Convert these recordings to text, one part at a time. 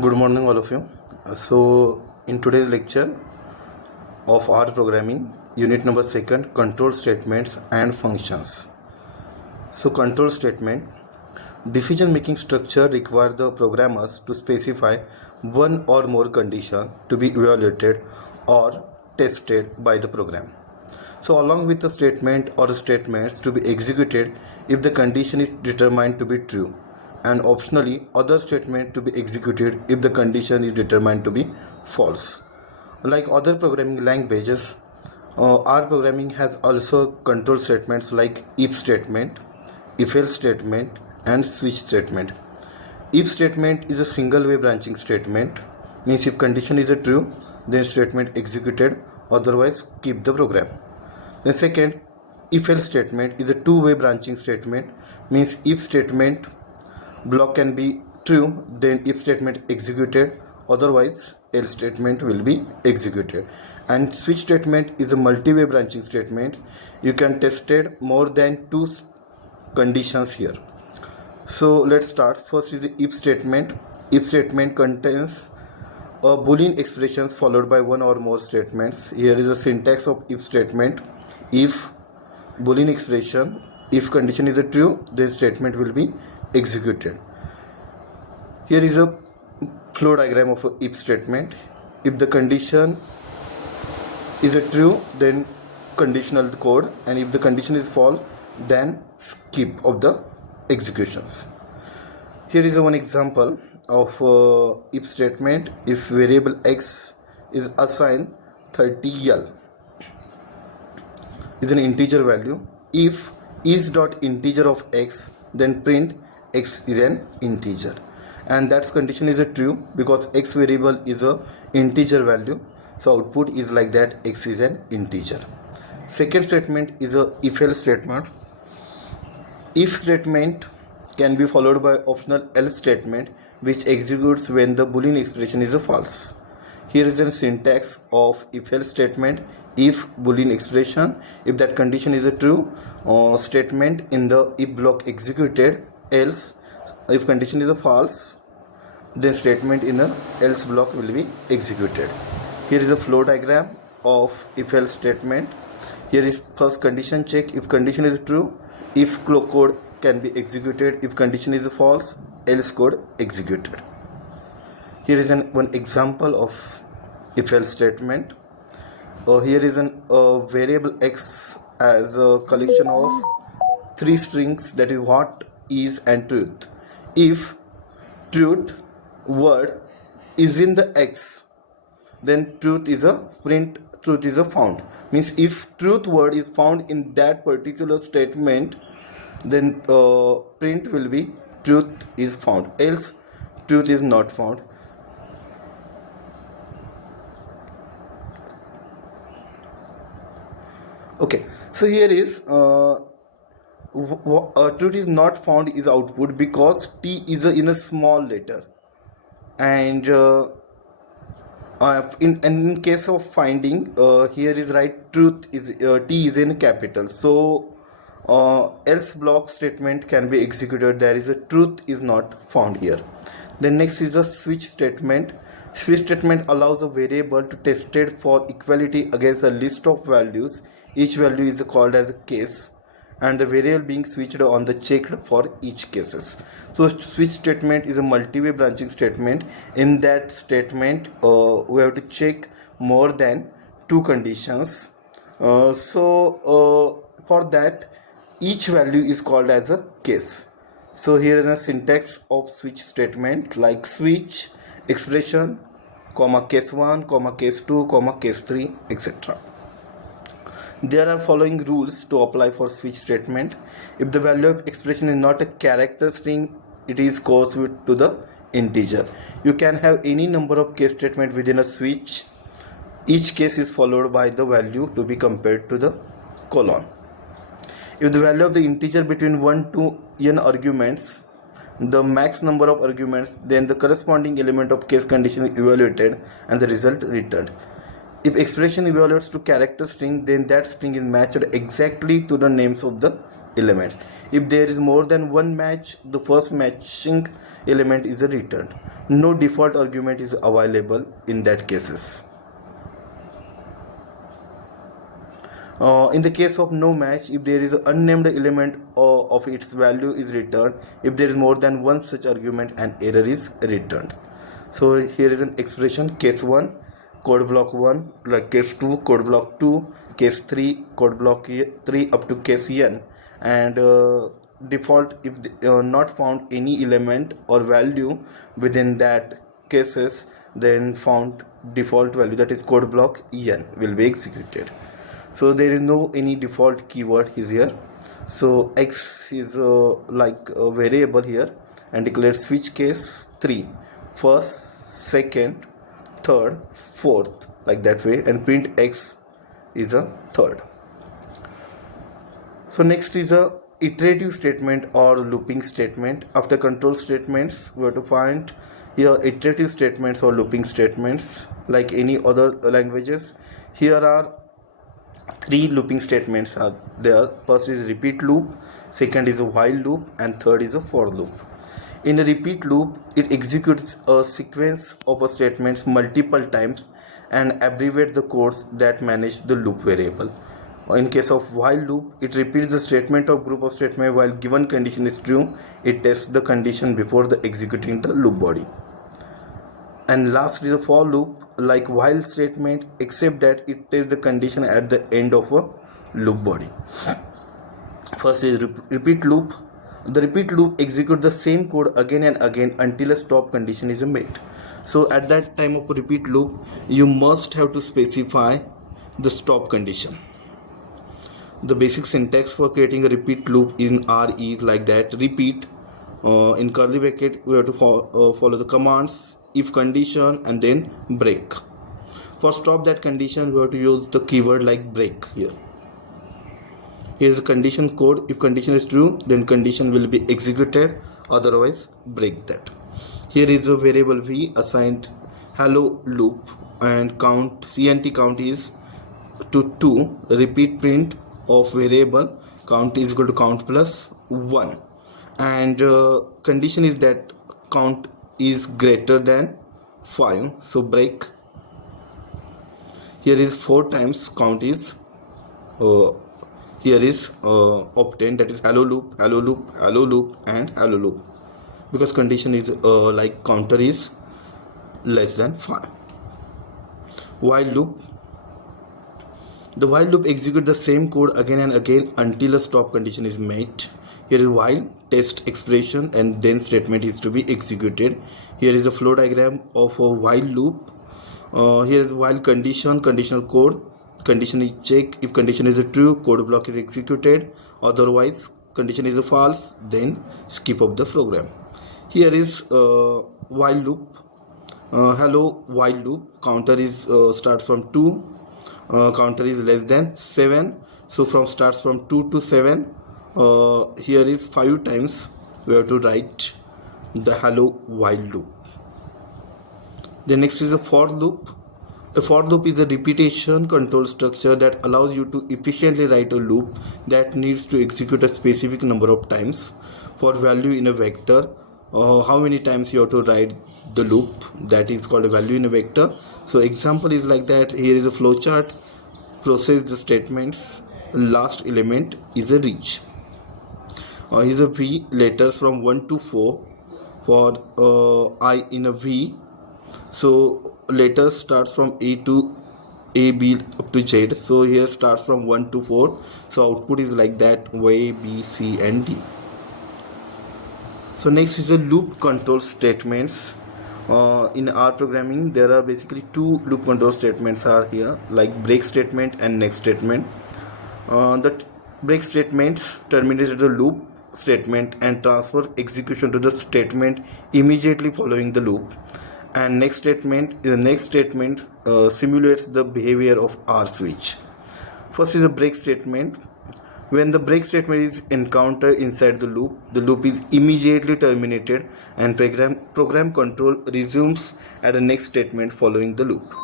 Good morning, all of you. In today's lecture of R programming, unit number second, control statements and functions. Control statement decision making structure require the programmers to specify one or more condition to be evaluated or tested by the program. Along with the statement or statements to be executed if the condition is determined to be true, and optionally other statement to be executed if the condition is determined to be false. Like other programming languages, R programming has also control statements like if statement, if else statement, and switch statement. If statement is a single way branching statement, means if condition is a true, then statement executed, otherwise keep the program. The second, if else statement is a two-way branching statement, means if statement block can be true, then if statement executed, otherwise else statement will be executed. And switch statement is a multi-way branching statement. You can test it more than two conditions here. So let's start. First is the if statement. If statement contains a Boolean expressions followed by one or more statements. Here is a syntax of if statement. If Boolean expression, if condition is a true, then statement will be executed. Here is a flow diagram of a if statement. If the condition is a true, then conditional code, and if the condition is false, then skip of the executions. Here is one example of if statement. If variable x is assigned 30l is an integer value, if is dot integer of x, then print x is an integer, and that condition is a true because x variable is a integer value, so output is like that, x is an integer. Second statement is a if else statement. If statement can be followed by optional else statement which executes when the Boolean expression is a false. Here is a syntax of if else statement. If Boolean expression, if that condition is a true, statement in the if block executed, else if condition is a false, then statement in the else block will be executed. Here is a flow diagram of if else statement. Here is first condition check. If condition is true, if code can be executed. If condition is false, else code executed. Here is one example of if else statement. Here is a variable x as a collection of three strings, that is what, is, and truth. If truth word is in the x, then truth is a print, truth is a found. Means if truth word is found in that particular statement, then print will be truth is found, else truth is not found. Okay, so here is truth is not found is output because t is in a small letter, and in case of finding, here is right, truth is t is in capital, so else block statement can be executed. There is a truth is not found here. Then next is a switch statement. Switch statement allows a variable to test it for equality against a list of values. Each value is called as a case, and the variable being switched on the checked for each cases. So switch statement is a multi-way branching statement. In that statement, we have to check more than two conditions. For that, each value is called as a case. So here is a syntax of switch statement like switch expression, comma case 1, comma case 2, comma case 3, etc. There are following rules to apply for switch statement. If the value of expression is not a character string, it is goes to the integer. You can have any number of case statement within a switch. Each case is followed by the value to be compared to the colon. If the value of the integer between 1 to n arguments, the max number of arguments, then the corresponding element of case condition is evaluated and the result returned. If expression evaluates to character string, then that string is matched exactly to the names of the elements. If there is more than one match, the first matching element is returned. No default argument is available in that cases. In the case of no match, if there is an unnamed element of its value is returned. If there is more than one such argument, an error is returned. So here is an expression: case 1 code block 1, like case 2 code block 2, case 3 code block 3 up to case n, and default if not found any element or value within that cases, then found default value, that is code block n, will be executed. So there is no any default keyword is here. So x is like a variable here, and declare switch case 3 first, second, third, fourth, like that way, and print x is a third. So next is a iterative statement or looping statement. After control statements, we have to find here iterative statements or looping statements like any other languages. Here are 3 looping statements are there. First is repeat loop, second is a while loop, and third is a for loop. In a repeat loop, it executes a sequence of statements multiple times and abbreviates the codes that manage the loop variable. In case of while loop, it repeats the statement of group of statements while given condition is true. It tests the condition before the executing the loop body. And last is a for loop, like while statement, except that it tests the condition at the end of a loop body. First is repeat loop. The repeat loop executes the same code again and again until a stop condition is met. So at that time of a repeat loop, you must have to specify the stop condition. The basic syntax for creating a repeat loop in R is like that: repeat, in curly bracket we have to follow the commands if condition and then break. For stop that condition, we have to use the keyword like break here. Here is the condition code. If condition is true, then condition will be executed, otherwise break that. Here is a variable v assigned hello loop, and count cnt count is to 2. Repeat print of variable count is equal to count plus 1, and condition is that count is greater than 5, so break. Here is 4 times count is here is obtained, that is hello loop, hello loop, hello loop, and hello loop, because condition is like counter is less than 5. While loop. The while loop executes the same code again and again until a stop condition is met. Here is while test expression and then statement is to be executed. Here is a flow diagram of a while loop. Here is while condition, conditional code. Condition is check. If condition is true, code block is executed. Otherwise, condition is false, then skip up the program. Here is while loop. Hello while loop. Counter is starts from 2. Counter is less than 7, so from starts from 2 to 7. Here is 5 times we have to write the hello while loop. The next is a for loop. A for loop is a repetition control structure that allows you to efficiently write a loop that needs to execute a specific number of times. For value in a vector, how many times you have to write the loop, that is called a value in a vector. So example is like that. Here is a flowchart. Process the statements. Last element is a reach. Here's a v letters from 1 to 4 for I in a v. So letters starts from A to A, B up to Z. So here starts from 1 to 4. So output is like that: Y, B, C, and D. So next is a loop control statements. In R programming, there are basically 2 loop control statements are here, like break statement and next statement. The break statements terminates the loop statement and transfer execution to the statement immediately following the loop. And next statement simulates the behavior of R switch. First is a break statement. When the break statement is encountered inside the loop is immediately terminated and program control resumes at the next statement following the loop.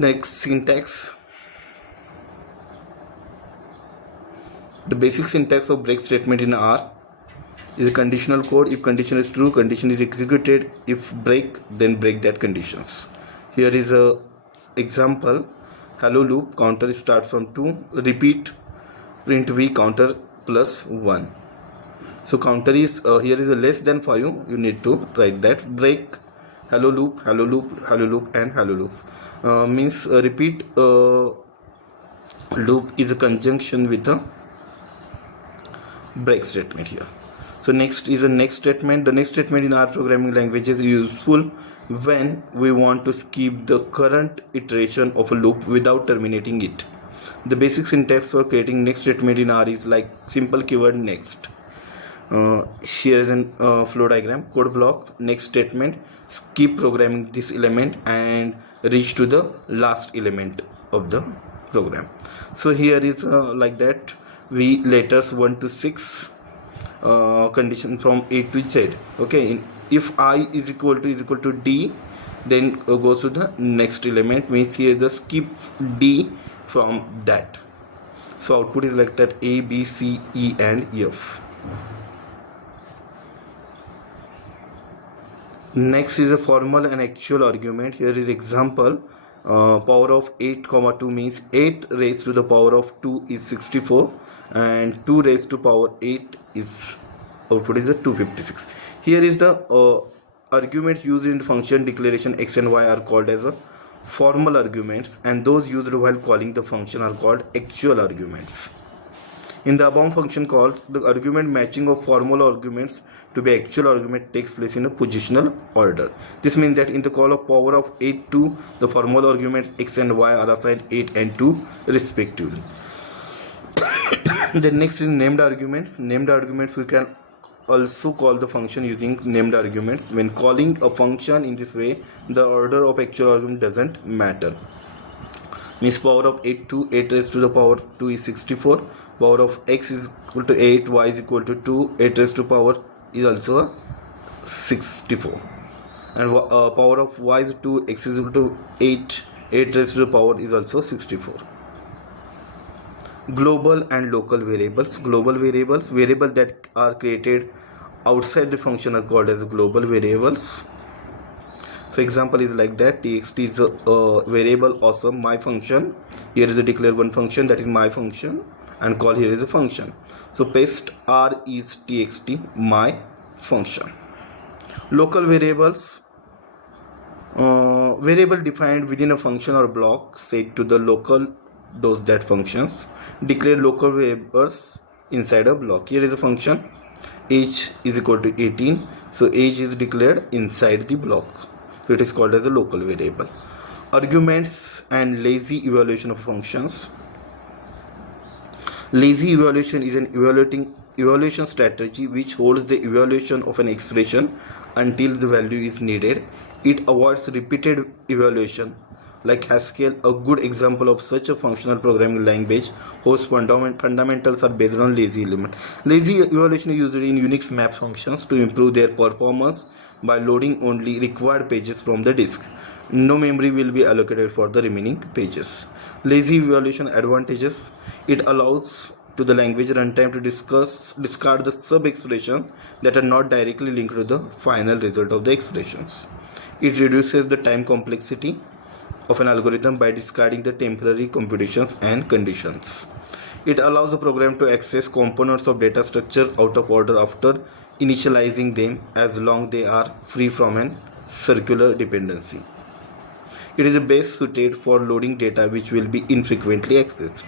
Next, syntax. The basic syntax of break statement in R is a conditional code. If condition is true, condition is executed. If break, then break that conditions. Here is a example. Hello loop, counter start from 2, repeat, print v, counter plus 1. So counter is here is a less than 5. You need to write that. Break, hello loop, hello loop, hello loop, and hello loop. Means repeat loop is a conjunction with a break statement here. So next is the next statement. The next statement in our programming language is useful when we want to skip the current iteration of a loop without terminating it. The basic syntax for creating next statement in R is like simple keyword next. Here is a flow diagram. Code block, next statement, keep programming this element and reach to the last element of the program. So here is like that. We letters 1 to 6, condition from A to Z. Okay, if I is equal to D, then goes to the next element. Means here the skip D from that. So output is like that: A, B, C, E, and F. Next is a formal and actual argument. Here is example. Power of 8 comma 2 means 8 raised to the power of 2 is 64, and 2 raised to power 8 is output is a 256. Here is the argument used in the function declaration. X and Y are called as a formal arguments, and those used while calling the function are called actual arguments. In the above function call, the argument matching of formal arguments to be actual argument takes place in a positional order. This means that in the call of power of 8 2, the formal arguments x and y are assigned 8 and 2 respectively. The next is named arguments. Named arguments, we can also call the function using named arguments. When calling a function in this way, the order of actual argument doesn't matter. Means power of 8 to 8 raised to the power 2 is 64. Power of x is equal to 8, y is equal to 2, 8 raised to power is also 64. And power of y is 2, x is equal to 8, 8 raised to the power is also 64. Global and local variables. Global variables, variables that are created outside the function are called as global variables. So example is like that. Txt is a variable awesome my function. Here is a declare one function, that is my function, and call here is a function. So paste r is txt my function. Local variables, variable defined within a function or block set to the local those that functions. Declare local variables inside a block. Here is a function age is equal to 18, so age is declared inside the block. So it is called as a local variable. Arguments and lazy evaluation of functions. Lazy evaluation is an evaluation strategy which holds the evaluation of an expression until the value is needed. It avoids repeated evaluation. Like Haskell, a good example of such a functional programming language whose fundamentals are based on lazy element. Lazy evaluation is used in Unix map functions to improve their performance by loading only required pages from the disk. No memory will be allocated for the remaining pages. Lazy evaluation advantages: it allows to the language runtime to discard the sub-expression that are not directly linked to the final result of the expressions. It reduces the time complexity of an algorithm by discarding the temporary computations and conditions. It allows the program to access components of data structure out of order after initializing them, as long they are free from an circular dependency. It is best suited for loading data which will be infrequently accessed.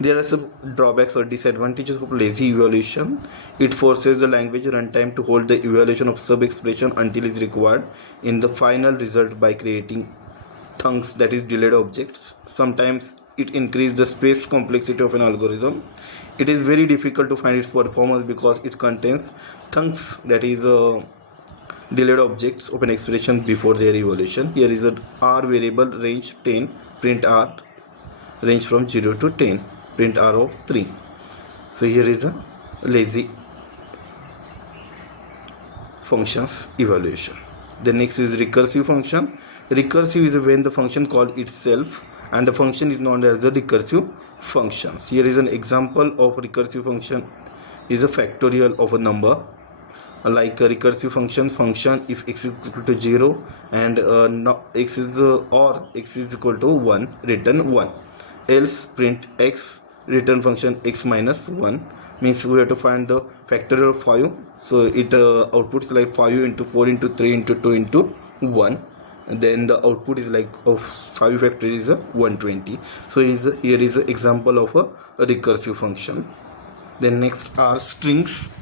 There are some drawbacks or disadvantages of lazy evaluation. It forces the language runtime to hold the evaluation of sub-expression until is required in the final result by creating thunks, that is delayed objects. Sometimes it increases the space complexity of an algorithm. It is very difficult to find its performance because it contains thunks, that is delayed objects of an expression before their evaluation. Here is a r variable range 10, print r range from 0 to 10, print r of 3. So here is a lazy functions evaluation. The next is recursive function. Recursive is when the function call itself and the function is known as the recursive functions. Here is an example of recursive function is a factorial of a number, like a recursive function if x is equal to 0 and x is or x is equal to 1, return 1, else print x, return function x minus 1. Means we have to find the factorial of 5, so it outputs like 5 into 4 into 3 into 2 into 1, and then the output is like of 5 factorial is 120. So here is an example of a recursive function. Then next are strings.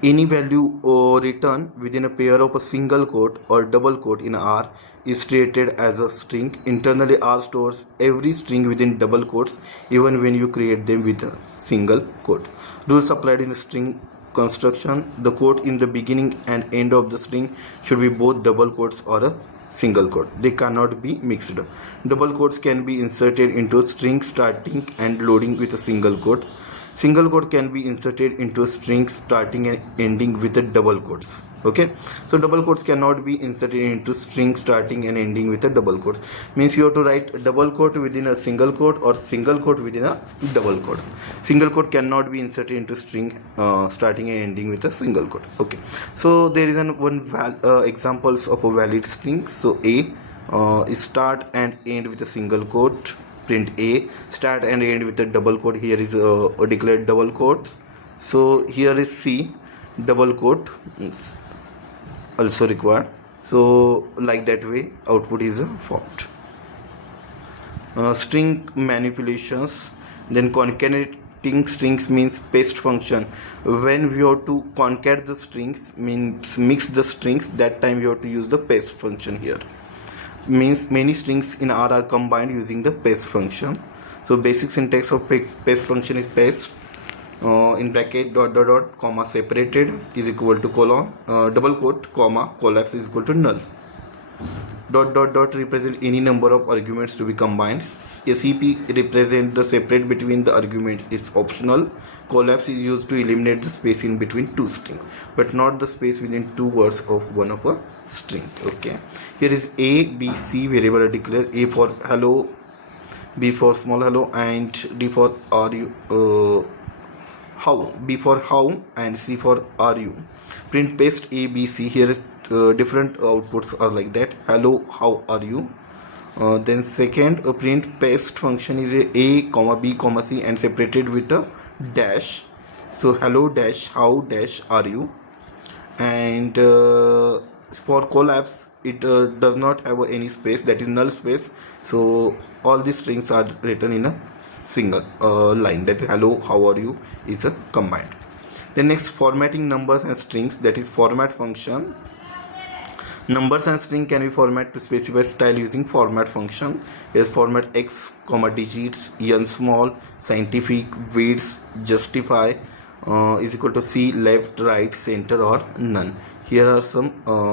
Any value returned within a pair of a single quote or double quote in R is treated as a string. Internally, R stores every string within double quotes even when you create them with a single quote. Rules applied in a string construction. The quote in the beginning and end of the string should be both double quotes or a single quote. They cannot be mixed. Double quotes can be inserted into a string starting and loading with a single quote. Single quote can be inserted into a string starting and ending with a double quotes. Okay, so double quotes cannot be inserted into string starting and ending with a double quotes. Means you have to write a double quote within a single quote or single quote within a double quote. Single quote cannot be inserted into string starting and ending with a single quote. Okay, so there is examples of a valid string. So a start and end with a single quote. Print A, start and end with a double quote. Here is a declared double quotes. So here is C, double quote is also required. So like that way output is formed. String manipulations. Then concatenating strings means paste function. When we have to concat the strings, means mix the strings, that time we have to use the paste function here. Means many strings in R are combined using the paste function. So basic syntax of paste function is paste in bracket dot dot dot comma separated is equal to colon double quote comma collapse is equal to null. Dot dot dot represent any number of arguments to be combined. SEP represent the separate between the arguments. It's optional. Collapse is used to eliminate the space in between two strings, but not the space within two words of one of a string. Okay, here is A, B, C variable are declared. A for hello, B for small hello, and D for are you how, B for how, and C for are you. Print paste A, B, C. Here is different outputs are like that. Hello, how are you. Then second print paste function is a comma B comma C and separated with a dash. So hello dash how dash are you. And for collapse it does not have any space, that is null space. So all these strings are written in a single line, that is hello how are you is a combined. Then next, formatting numbers and strings, that is format function. Numbers and string can be formatted to specify style using format function. Is format x comma digits n small scientific widths justify is equal to C left right center or none. Here are some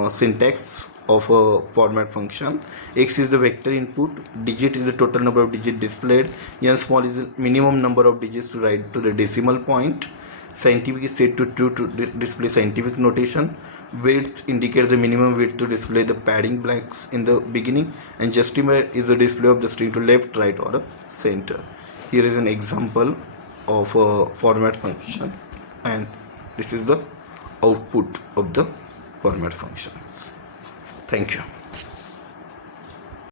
syntax of a format function. X is the vector input, digit is the total number of digits displayed, n small is the minimum number of digits to write to the decimal point, scientific is set to true to display scientific notation, width indicates the minimum width to display the padding blanks in the beginning, and justify is the display of the string to left, right or center. Here is an example of a format function, and this is the output of the format function. Thank you.